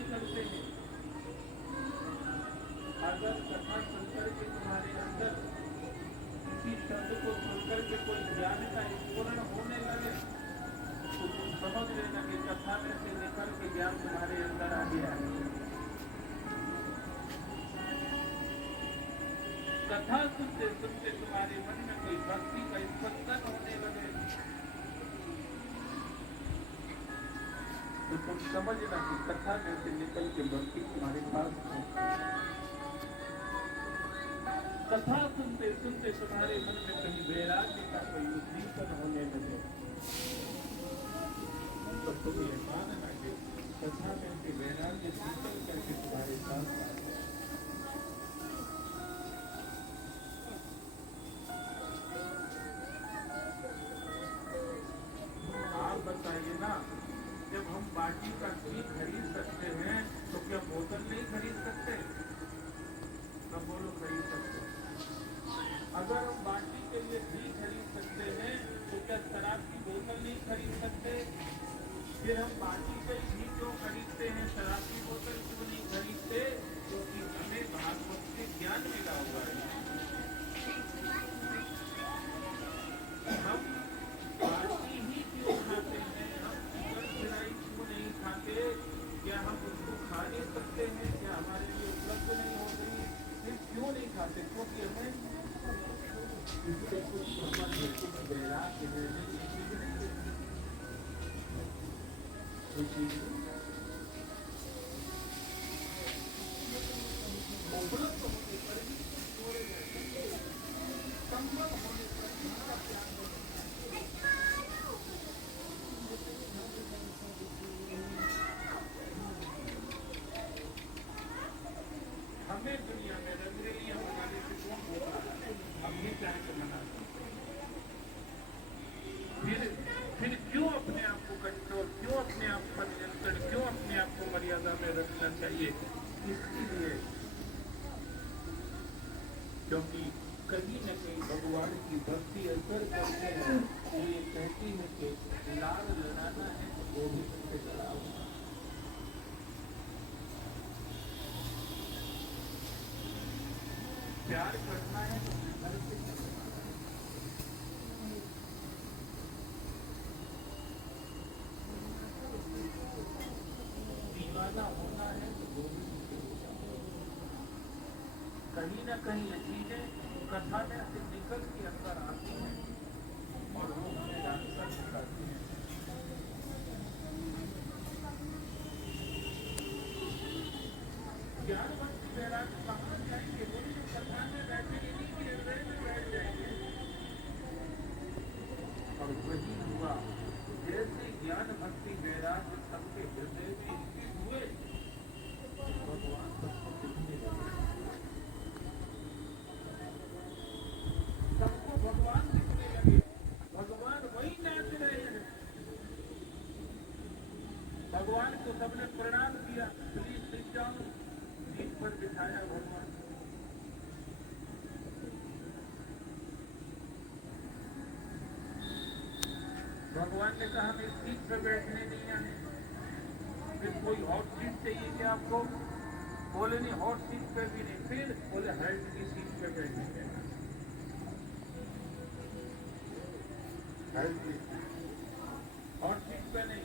निकलते हैं। अगर कथा सुनकर के तुम्हारे अंदर किसी शब्द को सुनकर के कोई ज्ञान का स्फुरण होने लगे तो तुम समझ लेना कि कथा में से निकल के ज्ञान तुम्हारे अंदर आ गया है। कथा सुनते सुनते तुम्हारे मन में कोई भक्ति का स्पंदन होने लगे तो तुम समझना कि कथा में से निकल के भक्ति तुम्हारे पास है। कथा सुनते सुनते तुम्हारे मन में कहीं वैराग्य का कोई उद्दीपन होने लगे तो तुम ये मानना कि कथा में से वैराग्य निकल करके तुम्हारे पास आ गया। आप बताइए ना, जब हम बाटी का घी खरीद सकते हैं तो क्या बोतल नहीं खरीद सकते? ना बोलो खरीद सकते। अगर हम बाटी के लिए घी खरीद सकते हैं तो क्या शराब की बोतल नहीं खरीद सकते? फिर हम बाटी का घी क्यों खरीदते हैं, शराब की बोतल क्यों नहीं खरीदते? क्योंकि हमें भागवत से ज्ञान मिला हुआ है। हम बाटी ही क्यों खाते हैं, हम चिकन फ्राई क्यों नहीं खाते? क्या हम उसको खा नहीं सकते हैं? क्या हमारे लिए उपलब्ध नहीं हो रही? फिर क्यों नहीं खाते? क्योंकि हमें इससे कुछ समझ वैराग्य उपलब्ध होने पर भी छोड़े जाते, संभव होने पर भी इसका त्याग हमें दुनिया में रंगरेलियां बनाने से कौन होता है? हम ये चाहे तो मना फिर क्यों अपने आप को कंट्रोल, क्यों अपने आप पर नियंत्रण, क्यों अपने आप को मर्यादा में रखना चाहिए? इसलिए क्योंकि कहीं न कहीं भगवान की भक्ति असर करते हैं। तो ये कहती है कि लाल लड़ाना है तो गोविंद से लड़ाओ। प्यार करना है तो घर से करना है। दीवाना होना है तो गोविंद से जाओ। कहीं ना कहीं ये चीजें कथा में से निकल के अंदर आती हैं और वो हमें आंसर बताती हैं। ज्ञान भक्ति वैराग्य कहाँ जाएंगे? बोली जो कथा में बैठेंगे नहीं कि हृदय में बैठ जाएंगे। और वही हुआ, जैसे ज्ञान भक्ति वैराग्य सबके हृदय में स्थित हुए भगवान सबको दिखने लगे। सबको भगवान दिखने लगे, भगवान वही नाच रहे हैं। भगवान को सबने प्रणाम किया, प्लीज सीट जाओ, सीट पर बिठाया भगवान। भगवान ने कहा हम इस सीट पर बैठने नहीं आए, फिर कोई हॉट सीट चाहिए क्या आपको? बोले नहीं, हॉट सीट पे भी नहीं। फिर बोले हेल्थ की सीट पे बैठेंगे। हेल्थ की हॉट सीट पे नहीं,